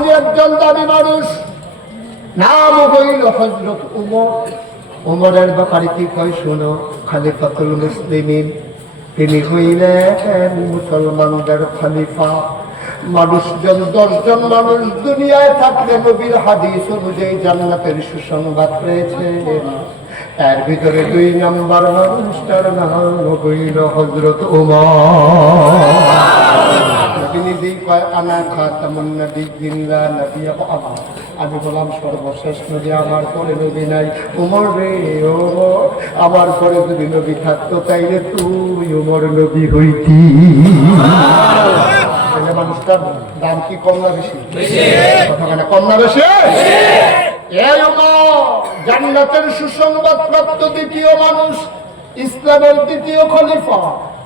এমনই একজন দামি মানুষ। নাম হইল হজরত উমর। উমরের ব্যাপারে কি কয় শোনো? খালিফাতুল মুসলিমিন। তিনি হইলেন মুসলমানদের খলিফা। মানুষজন, দশজন মানুষ দুনিয়ায় থাকলে নবীর হাদিস অনুযায়ী জান্নাতের সুসংবাদ পেয়েছে এর ভিতরে দুই নম্বর মানুষটার নাম হইল হজরত উমর। কয় আনা খাতামুন নবী জিন্দা নবী আবা আমি বললাম সর্বশেষ নবী আমার পরে নবী নাই। উমর রে ও আমার পরে যদি নবী থাকতো তাইলে তুই উমর নবী হইতি। মানুষটার দাম কি কম না বেশি? কথা কম না বেশি? এই জান্নাতের সুসংবাদ প্রাপ্ত দ্বিতীয় মানুষ ইসলামের দ্বিতীয় খলিফা।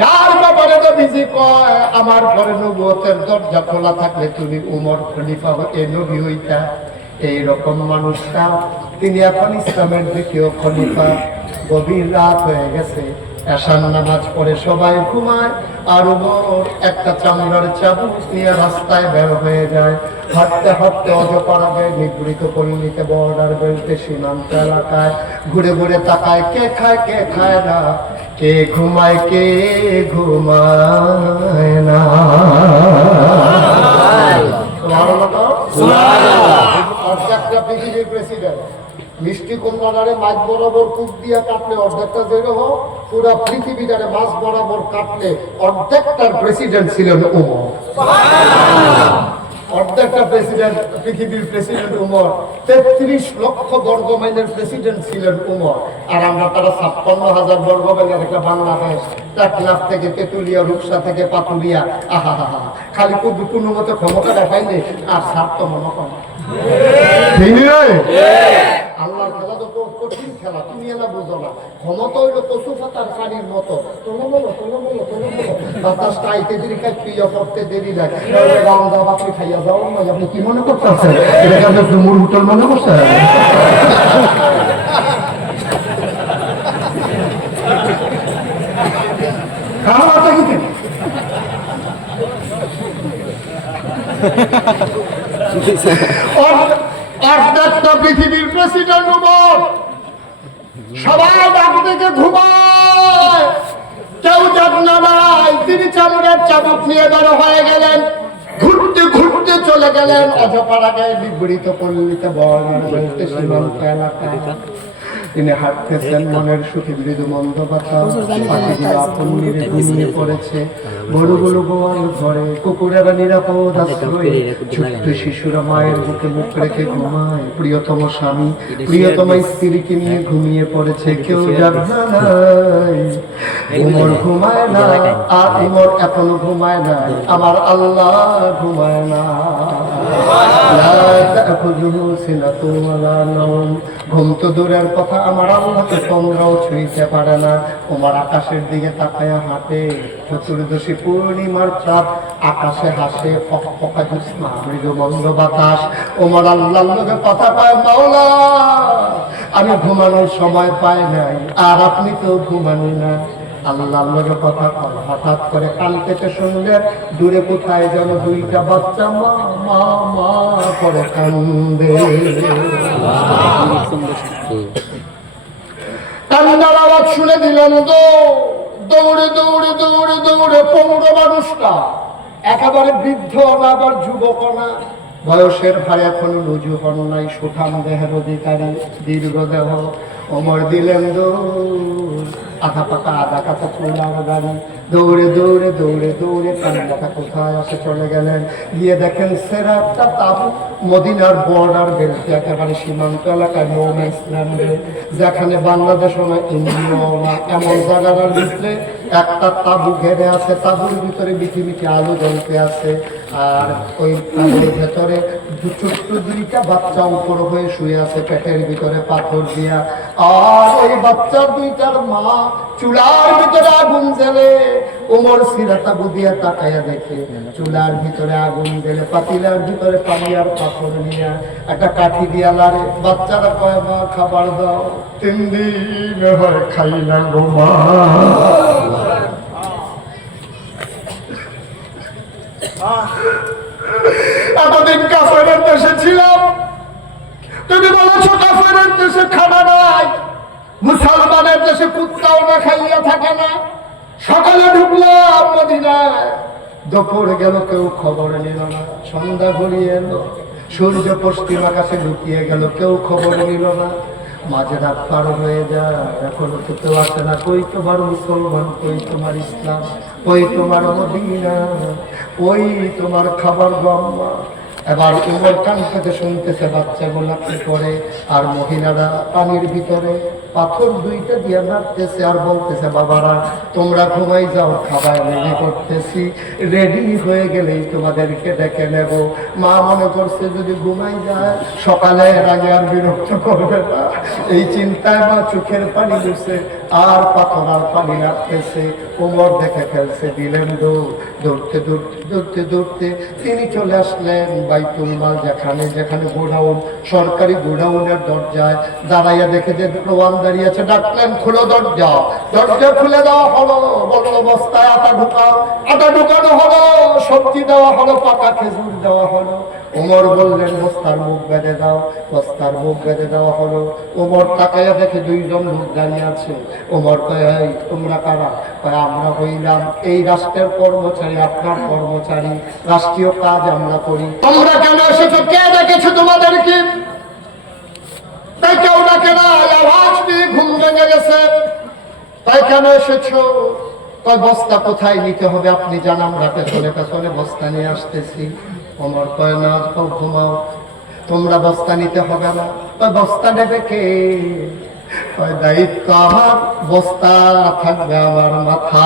যার ব্যাপারে নবীজি কয়, আমার ঘরে নবুয়তের দরজা খোলা থাকলে তুমি উমর খলিফা এ নবী হইতা। এই রকম মানুষটা, তিনি এখন ইসলামের দ্বিতীয় খলিফা। গভীর রাত হয়ে গেছে এশান নামাজ পড়ে সবাই ঘুমায়, আর উমর একটা চামড়ার চাবুক নিয়ে রাস্তায় বের হয়ে যায়। হাঁটতে হাঁটতে অজপাড়াবে নিগৃহীত পল্লীতে বর্ডার বেল্টে সীমান্ত এলাকায় ঘুরে ঘুরে তাকায়, কে খায় কে খায় না? কে ঘুমায় কে ঘুমায় না? অর্ধেকটা পৃথিবীর প্রেসিডেন্ট মিষ্টি কুমড়ারে মাছ বরাবর কূপ দিয়ে কাটলে অর্ধেকটা জেলে হোক পুরো পৃথিবীটারে মাছ বরাবর কাটলে অর্ধেকটার প্রেসিডেন্ট ছিলেন উমর। অর্ধেকটা প্রেসিডেন্ট পৃথিবীর প্রেসিডেন্ট উমর। তেত্রিশ লক্ষ বর্গ মাইলের প্রেসিডেন্ট ছিলেন উমর। আর আমরা তারা ছাপ্পান্ন হাজার বর্গ মাইলের একটা বাংলাদেশ টেকনাফ থেকে তেতুলিয়া রূপসা থেকে পাতুলিয়া আহা হা হা খালি কোনো মতো ক্ষমতাটা পাইলে আর স্বার্থ মনে কর আল্লাহর খেলা তো কঠিন খেলা তুমি এলা বুঝো না। ক্ষমতা হইল কচু পাতার পানির মতো। তোলো বলো তোলো বলো তোলো বাতাসটা আইতে দেরি খাই প্রিয় করতে দেরি লাগে। দাও আপনি খাইয়া যাও আপনি কি মনে করতেছেন? এটাকে আপনি ডুমুর হোটেল মনে করছেন? খাওয়াটা কি অর্ধেকটা পৃথিবীর প্রেসিডেন্ট সবাই ডাক থেকে ঘুমায় কেউ যত্ন নাই তিনি চামড়ের চাবুক নিয়ে বড় হয়ে গেলেন। ঘুরতে ঘুরতে চলে গেলেন, অজপাড়াকে বিবৃত পল্লীতে বর্ণনা সীমান্ত এলাকায়। তিনি হাঁটতেছেন মনের সুখে মৃদু মন্দ কথা পাখিগুলো আপন নিরে ঘুমিয়ে পড়েছে। গরুগুলো গোয়াল ঘরে কুকুরেরা নিরাপদ আশ্রয়ে ছোট্ট শিশুরা মায়ের বুকে মুখ রেখে ঘুমায়। প্রিয়তম স্বামী প্রিয়তম স্ত্রীকে নিয়ে ঘুমিয়ে পড়েছে। কেউ জানা নাই উমর ঘুমায় না আর উমর এখনও ঘুমায় না আমার আল্লাহ ঘুমায় না। ঘুম তো দূরের কথা আমার আল্লাহকে তোমরাও ছুঁইতে পারে না। তোমার আকাশের দিকে তাকায়া হাঁটে চতুর্দশী পূর্ণিমার চাঁদ আকাশে হাসে ফকফকা জ্যোৎস্না মৃদু মন্দ বাতাস। ওমর আল্লাহর লোকে কথা পায় মাওলা আমি ঘুমানোর সময় পাই নাই আর আপনি তো ঘুমানি না আল্লাহর লগে কথা হঠাৎ করে কান থেকে শুনলেন দূরে কোথায় যেন দুইটা বাচ্চা মা মা মা করে কান্দে। কান্দার আওয়াজ শুনে দিলেন তো দৌড়ে দৌড়ে দৌড়ে দৌড়ে, পৌর মানুষটা। একেবারে বৃদ্ধ না আবার যুবক না বয়সের ভাই এখনও রুজু হন নাই, সুঠাম দেহের অধিকারী, দীর্ঘ দেহ। অমর দিলেন দৌড় আধা পাকা আধা কাঁচা গাড়ি দৌড়ে দৌড়ে দৌড়ে দৌড়ে কান্নাটা কোথায় আসে চলে গেলেন গিয়ে দেখেন সেরা একটা তাবু মদিনার বর্ডার বেলতে একেবারে সীমান্ত এলাকায় নোম্যান্স ল্যান্ডে যেখানে বাংলাদেশ না ইন্ডিয়াও না এমন জায়গাটার ভিতরে একটা তাবু ঘেরে আছে তাবুর ভিতরে পৃথিবীতে আলো জ্বলতে আছে আর ওই ভেতরে ছোট্ট দুইটা বাচ্চা উপর হয়ে শুয়ে আছে পেটের ভিতরে পাথর দিয়া। আর ওই বাচ্চা দুইটার মা চুলার ভিতরে আগুন জ্বেলে ওমর সিরাতা বুদিয়া তাকায়া দেখে চুলার ভিতরে আগুন জ্বেলে পাতিলার ভিতরে পানি আর পাথর নিয়া একটা কাঠি দিয়া লারে বাচ্চারা কয় মা খাবার দাও। তিন দিন হয় খাই না গো মা। এতদিন দেশে ছিলাম। তুমি বলেছ কাফেরের দেশে খানা নাই, মুসলমানের দেশে কুত্তাও না, খাইয়া থাকে না। সকালে ঢুকলাম মদিনায়। দুপুর গেল, কেউ খবর নিল না, সন্ধ্যা ঘুরিয়ে এলো। সূর্য পশ্চিম আকাশে ঢুকিয়ে গেল, কেউ খবর নিল না। মাঝে রাত পার হয়ে যায়। এখনও খেতে পারছে না। কই তোমার মুসলমান? কই তোমার ইসলাম? কই তোমার মদিনা? কই তোমার খাবার গম্মা এবার উমর কান থেকে শুনতেছে বাচ্চাগুলো কি করে? আর মহিলারা পানির ভিতরে পাথর দুইটা দিয়ে মারতেছে আর বলতেছে, বাবারা, তোমরা ঘুমাই যাও, খাবার রেডি করতেছি। রেডি হয়ে গেলেই তোমাদেরকে ডেকে নেব। মা মনে করছে যদি ঘুমাই যায়, সকালে এর আগে আর বিরক্ত করবে না। এই চিন্তায় মা চোখের পানি দিচ্ছে আর পাথর আর পানি রাখতেছে কোমর দেখে ফেলছে, দিলেন দৌড় দৌড়তে দৌড়তে দৌড়তে দৌড়তে। তিনি চলে আসলেন বাইতুল মাল, যেখানে যেখানে গোডাউন, সরকারি গোডাউনের দরজায়। দাঁড়াইয়া দেখে যে রোয়ান দাঁড়িয়ে আছে ডাকলেন খুলো দরজা দরজা খুলে দেওয়া হলো বলো বস্তায় আটা ঢুকাও আটা ঢুকানো হলো সবজি দেওয়া হলো পাকা খেজুর দেওয়া হলো ওমর বললেন বস্তার মুখ বেঁধে দাও বস্তার মুখ বেঁধে দেওয়া হলো ওমর তাকাইয়া দেখে দুইজন লোক দাঁড়িয়ে আছে ওমর কয় "এই, তোমরা কারা? কয় আমরা হইলাম এই রাষ্ট্রের কর্মচারী আপনার কর্মচারী রাষ্ট্রীয় কাজ আমরা করি। তোমরা কেন এসেছ? কে ডেকেছো তোমাদেরকে তাই কেউ ডাকে না এই আওয়াজ দিয়ে ঘুম ভেঙে গেছে। তাই কেন এসেছ। কয় বস্তা কোথায় নিতে হবে আপনি জানান, রাতে চলে পেছনে বস্তা নিয়ে আসতেছি। অমর কয়, না ঘুমাও। তোমরা বস্তা নিতে হবে না। কয়, বস্তা নেবে কে? দায়িত্ব আমার, বস্তা থাকবে আমার মাথা।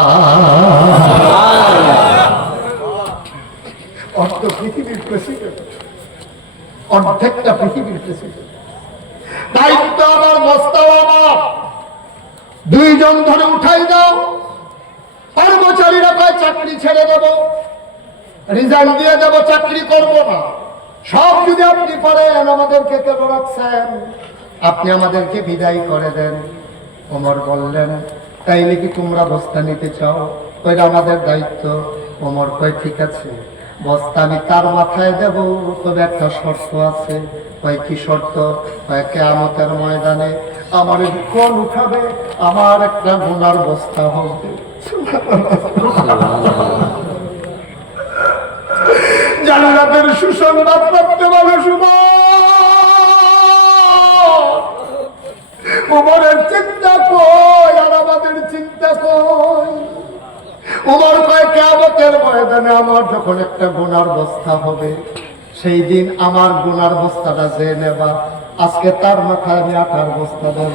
পৃথিবীর প্রেসিডেন্ট অর্ধেকটা পৃথিবীর প্রেসিডেন্ট দায়িত্ব আমার, বস্তাও আমার। দুইজন ধরে উঠাই দাও। কর্মচারীরা কয়, চাকরি ছেড়ে দেব। রিজাইন দিয়ে দেব, চাকরি করব না। সব যদি আপনি পারেন, আমাদেরকে কেন রাখছেন আপনি আমাদেরকে বিদায় করে দেন। ওমর বললেন, তাইলে কি তোমরা বস্তা নিতে চাও? ওইটা আমাদের দায়িত্ব। ওমর কয়, ঠিক আছে। বস্তা আমি তার মাথায় দেব, তবে একটা শর্ত আছে। কয়, কি শর্ত? কয়, কেয়ামতের ময়দানে আমার কোন উঠাবে আমার একটা গুনার বস্তা হবে। জান্নাতের সুসংবাদ প্রাপ্ত মানুষ উমরের চিন্তা কই আর আমাদের চিন্তা কই? উমর কয় কেমতের ময়দানে আমার যখন একটা গুনার বস্তা হবে সেই দিন আমার গুনার বস্তাটা যে নেবা। আজকে তার মাথায় আমি আটার বস্তা দেব।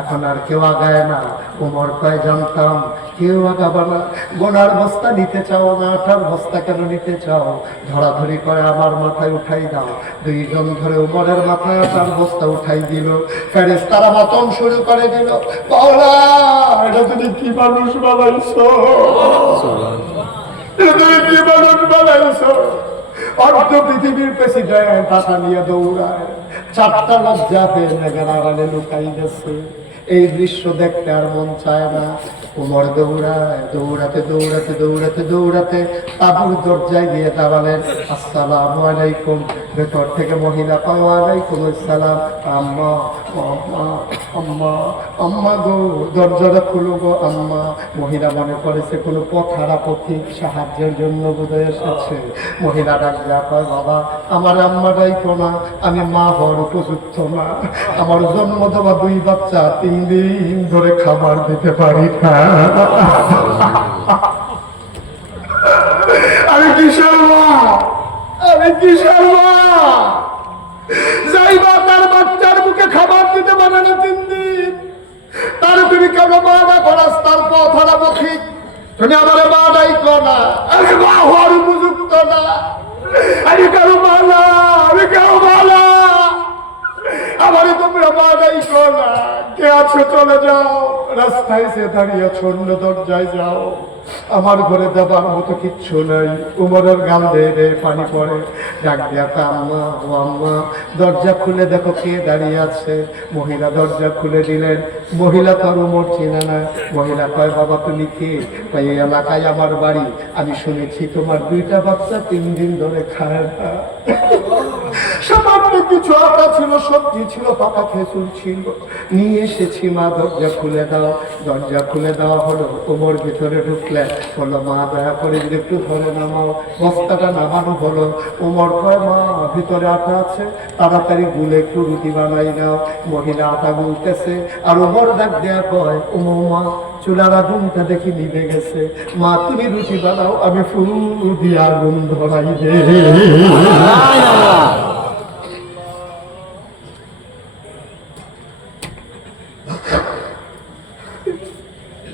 এখন আর কেউ আগায় না। উমর কয়, জানতাম কেউ আগাবে না। গোনার বস্তা নিতে চাও না আটার বস্তা কেন নিতে চাও? ধরাধরি করে আমার মাথায় উঠাই দাও। দুইজন ধরে উমরের মাথায় আটার বস্তা উঠাই দিল। ফেরেস তারা মাতন শুরু করে দিল। বাবা এটা তুমি কি মানুষ বানাইছো? তুমি কি মানুষ বানাইছো? অর্ধ পৃথিবীর প্রেসিডেন্ট আশা নিয়ে দৌড়ায়। চারটা লজ্জা পেয়ে মেঘের আড়ালে লুকাই গেছে এই দৃশ্য দেখতে আর মন চায় না। উমর দৌড়ায়, দৌড়াতে দৌড়াতে দৌড়াতে দৌড়াতে তাবুর দরজায় গিয়ে দাঁড়ালেন। আসসালামু আলাইকুম। ভেতর থেকে মহিলা কয় ওয়ালাইকুম আসসালাম। আম্মা আম্মা আম্মা আম্মা গো, দরজাটা খুলো গো, আম্মা। মহিলা মনে করেছে কোনো পথারা সাহায্যের জন্য বোধহয় এসেছে। মহিলা ডাক বাবা, আমার আম্মাটাই না, আমি মা হওয়ার উপযুক্ত না। আমার জন্ম দেওয়া দুই বাচ্চা তিন দিন ধরে খাবার দিতে পারি না। আমি কিশোর মা আমি কিশোর মা যাইবা, তার বাচ্চার মুখে খাবার দিতে পারে না তিন তার তুমি কেন মা না করাস তার পথ হারা পথিক তুমি আমার মা নাই না। আমি মা হওয়ার উপযুক্ত না। আমি কারও মা না আমি কারও মা না আমারে তোমরা মা নাই না। কে আছো, চলে যাও। রাস্তায় সে দাঁড়িয়ে অন্য দরজায় যাও। আমার ঘরে দেবার মতো কিচ্ছু নাই। উমরের গাল দিয়ে পানি পড়ে। ডাক দিয়া কয়, আম্মা ও আম্মা দরজা খুলে দেখো কে দাঁড়িয়ে আছে। মহিলা দরজা খুলে দিলেন। মহিলা তার উমর চেনে না। মহিলা কয় বাবা তুমি কে? কয় এই এলাকায় আমার বাড়ি। আমি শুনেছি তোমার দুইটা বাচ্চা তিন দিন ধরে খায় না। কিছু আটা ছিল, সবজি ছিল, পাকা খেসুর ছিল। নিয়ে এসেছি মা দরজা খুলে দাও, দরজা খুলে দেওয়া হলো, কোমর ভিতরে মা, দয়া করে যদি একটু ধরে নামাও। বস্তাটা নামানো হলো। ওমর কয়, মা, ভিতরে আটা আছে, তাড়াতাড়ি গুলে একটু রুটি বানাই নাও। মহিলা আটা গুলতেছে, আর ওমর ডাক দেয়া কয় ওমর মা চুলার আগুনটা দেখি নিভে গেছে। মা, তুমি রুটি বানাও, আমি ফুল দিয়ে আগুন ধরাই দে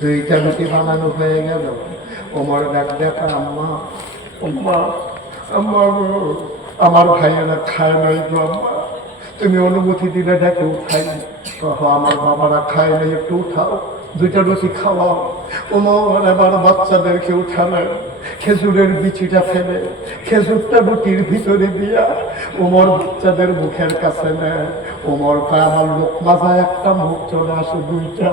দুইটা রুটি বানানো হয়ে গেল। ওমর ডাক, দেখা আম্মা আম্মা আম্মা, আমার ভাইয়েরা খায় নাই গো আম্মা। তুমি অনুমতি দিলে ডাকে উঠাই কহ, আমার বাবারা খায় নাই, একটু উঠাও। দুইটা রুটি খাওয়াও। ওমর এবার বাচ্চাদেরকে উঠালে খেজুরের বিচিটা ফেলে, খেজুরটা রুটির ভিতরে দিয়া ওমর বাচ্চাদের মুখের কাছে নেয়। ওমর কয়, আমার লোক মাজায় একটা মুখ চলে আসে দুইটা।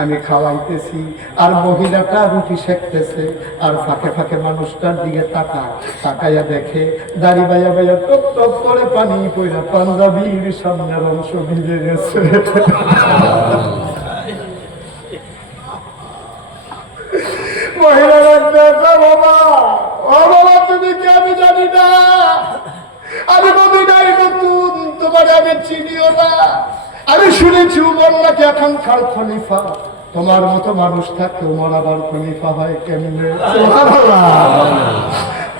আমি খাওয়াইতেছি, আর মহিলাটা রুটি সেকতেছে, আর ফাঁকে ফাঁকে মানুষটার দিকে তাকায়। তাকাইয়া দেখে দাড়ি বাইয়া বাইয়া টপ টপ করে পানি পইরা পাঞ্জাবির সামনের অংশ ভিজে গেছে। মহিলারা আমি জানি না। আমি মদিনাই নতুন, তোমার আমি চিনিও না। আমি শুনেছি উমর নাকি খাল খলিফা। তোমার মতো মানুষ থাকতে উমর আবার খলিফা হয় কেমনে?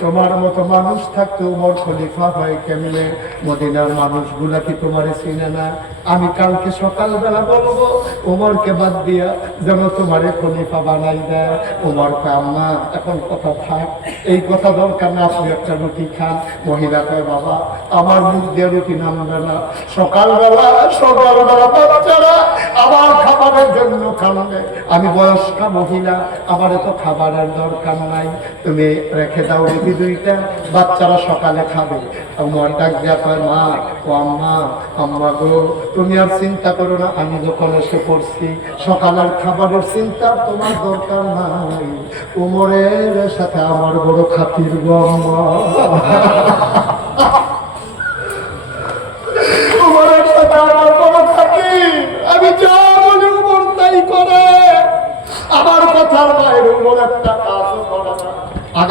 তোমার মতো মানুষ থাকতে উমর খলিফা হয় কেমনে? মদিনার মানুষগুলা কি তোমার চিনে না? আমি কালকে সকালবেলা বলব, উমরকে বাদ দিয়া যেন তোমারে খলিফা বানাই দেয়। উমর আম্মা, এখন কথা থাক। এই কথা দরকার না, আপনি একটা রুটি খান। মহিলা কয়, বাবা, আমার মুখ দিয়ে রুটি নামবে না। সকালবেলা সকালবেলা বাচ্চারা আবার খাবারের জন্য কারণে আমি বয়স্কা মহিলা, আমার এত খাবারের দরকার নাই। তুমি রেখে দাও রুটি দুইটা, বাচ্চারা সকালে খাবে। আমার ডাক দেওয়া মা, ও আম্মা আম্মা গো, তুমি আর চিন্তা করো না, আমি যখন এসে পড়ছি সকালের খাবারের চিন্তা তোমার দরকার নাই। উমরের সাথে আমার বড় খাতির গো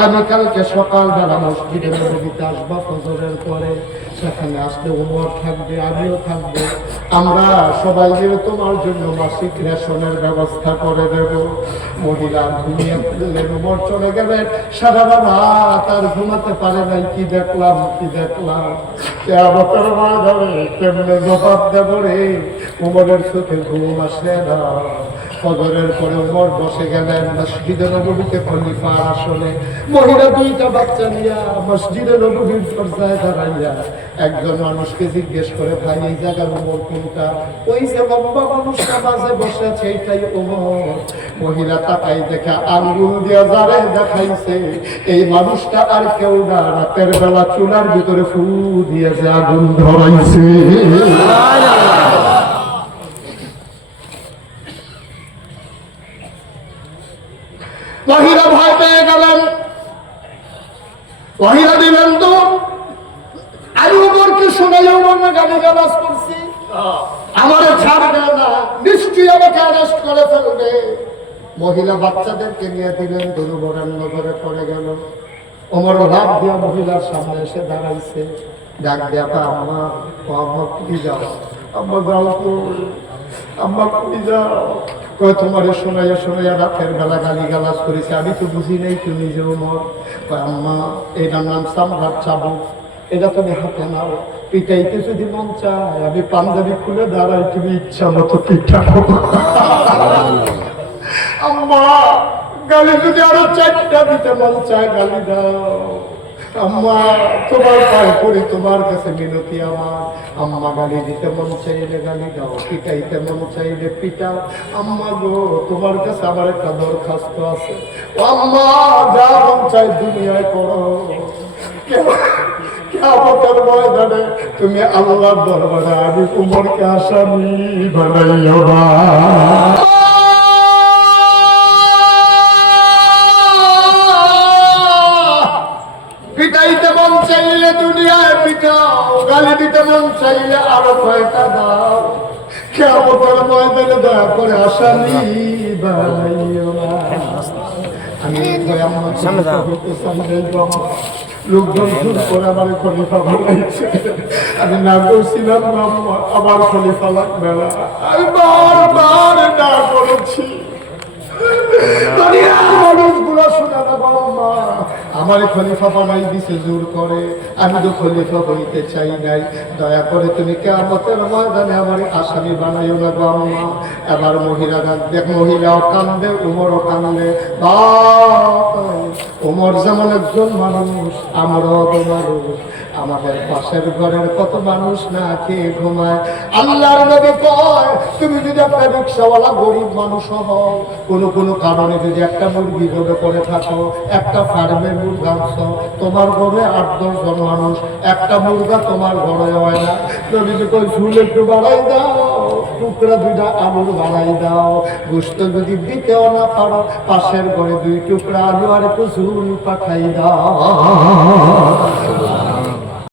আগামীকালকে সকালবেলা মসজিদে নবীতে আসবা, ফজরের পরে। সেখানে আসলে উমর থাকবে, আমিও থাকব। আমরা সবাই মিলে তোমার জন্য মাসিক রেশনের ব্যবস্থা করে দেব। মহিলা ঘুমিয়ে ফেললেন উমর চলে গেলেন সারা রাত আর ঘুমাতে পারে নাই। কি দেখলাম কি দেখলাম? কেয়ামতের ময়দানে কেমনে জবাব দেব রে? উমরের চোখে ঘুম আসে না। ফজরের পরে বসে গেলেন মসজিদে নবীতে খলিফার আসলে মহিলা দুইটা বাচ্চা নিয়া মসজিদে নবীর দরজায় দাঁড়াইয়া একজন মানুষকে জিজ্ঞেস করে, ভাই, এই জায়গার কোনটা? ওই যে লম্বা মানুষটা মাঝে বসে আছে এইটাই মহিলা তাকাই দেখা আঙ্গুল দিয়া যারে দেখাইছে, এই মানুষটা আর কেউ না, রাতের বেলা চুলার ভিতরে ফু দিয়ে যে আগুন ধরাইছে। মহিলা ভয় পেয়ে গেলেন। মহিলা দিলেন তো, আমি উপরকে শোনাই উমর না গালি গালাজ করছি। আমার ছাড়বে না, নিশ্চয়ই আমাকে অ্যারেস্ট করে ফেলবে। মহিলা বাচ্চাদেরকে নিয়ে দিলেন দুর্বরের নজরে পড়ে গেল। ওমর লাভ দিয়া মহিলার সামনে এসে দাঁড়াইছে। ডাক আম্মা ও আম্মা, কুড়ি যাও। আম্মা, যাও তো। আম্মা, কুড়ি যাও। কয়, তোমার শোনাইয়া শোনাইয়া রাতের বেলা গালি গালাজ করেছে। আমি তো বুঝি নাই তুই নিজে ওমর কয়, আম্মা, এটার নাম সামরাট চাবুক। এটা তুমি হাতে নাও। পিটাইতে যদি মন চায়, আমি পাঞ্জাবি খুলে দাঁড়াই, তুমি ইচ্ছা মতো পিঠাও আম্মা, গালি যদি আরও চারটা দিতে মন চায়, গালি দাও। আম্মা, তোমার পায়ে পড়ি তোমার কাছে মিনতি আমার। আম্মা গালি দিতে মন চাইলে গালি দাও, পিটাইতে মন চাইলে পিটাও। আম্মা গো, তোমার কাছে আমার একটা দরখাস্ত আছে। আম্মা, যা মন চাই দুনিয়ায় করো। কেমতের ময়দানে তুমি আল্লাহর দরবারে আমি উমরকে আসামি বানাইও না। গালি দিতে মন চাইলে আরও কয়টা দাও? কেমতের ময়দানে দয়া করে আসামি আমি। লোকজন খুব করে আমার খলিফা বানাইছে। আমি না করছিলাম আমার খলিফা লাগবে না। আমি বারবার না করেছি মানুষগুলো শোনা না বাবা মা। আমার খলিফা বানাই দিছে, জোর করে। আমি তো খলিফা হইতে চাই নাই। দয়া করে তুমি কেমতের ময়দানে আমার আসামি বানাইও না বাবা মা এবার মহিলা দেখ, মহিলাও কান্দে, উমরও কান্দে। বা উমর যেমন একজন মানুষ, আমরাও তো মানুষ আমাদের পাশের ঘরের কত মানুষ না খেয়ে ঘুমায়। আল্লাহর নবী কয়, তুমি যদি একটা রিক্সাওয়ালা গরিব মানুষ হও, কোনো কোনো কারণে যদি একটা মুরগি ধরে করে থাকো, একটা ফার্মে মুরগা তোমার ঘরে আট, দশ জন মানুষ, একটা মুরগা তোমার ঘরে হয় না। নবী কই ঝুল একটু বাড়াই দাও, টুকরা দুইটা আলুর বাড়াই দাও। গোস্ত যদি দিতেও না পারো, পাশের ঘরে দুই টুকরা আলু আর একটু ঝুল পাঠাই দাও।